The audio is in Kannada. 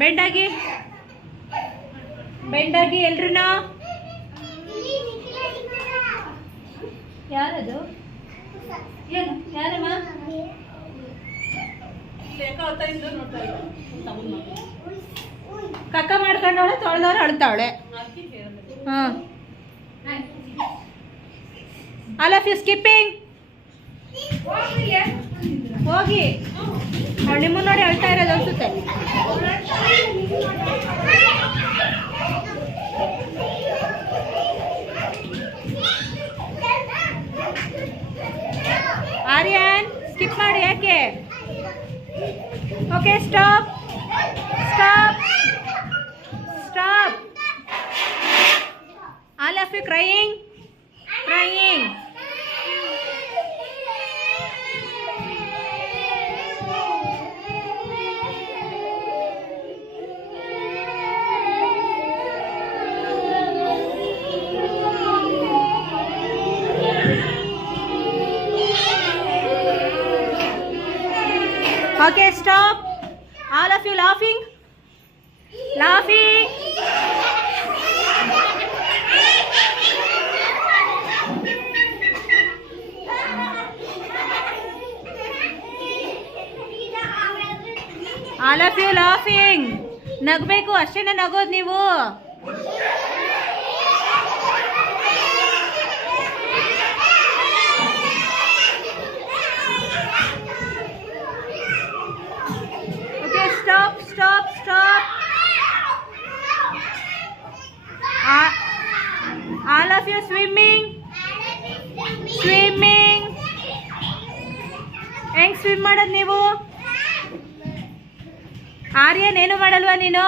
ಬೆಂಡಾಗಿ ಬೆಂಡಾಗಿ ಎಲ್ರೂ ಯಾರದು ಏನು ಯಾರಮ್ಮ ಕಕ್ಕ ಮಾಡ್ಕೊಂಡವಳೆ ತೊಳೆದವ್ರು ಅಳ್ತಾವಳೆ ಹಾಂ ಆಲ್ ಆಫ್ ಯು ಸ್ಕಿಪ್ಪಿಂಗ್ ಹೋಗಿ ಅವಳು ನಿಮ್ಮನ್ನು ನೋಡಿ ಅಳ್ತಾ ಇರೋದು ಅನ್ಸುತ್ತೆ ಆರ್ಯನ್ ಸ್ಕಿಪ್ ಮಾಡಿ ಯಾಕೆ okay stop stop stop all of you crying crying Okay, stop. All of you laughing. Laughing. All of you laughing. ನಗಬೇಕು ಅಷ್ಟೇನೆ ನಗೋದು ನೀವು Stop, stop, stop. All of you swimming. Swimming. ಹೆಂಗ್ ಸ್ವಿಮ್ ಮಾಡೋದು ನೀವು ಆರ್ಯನ್ ಏನು ಮಾಡಲ್ವಾ ನೀನು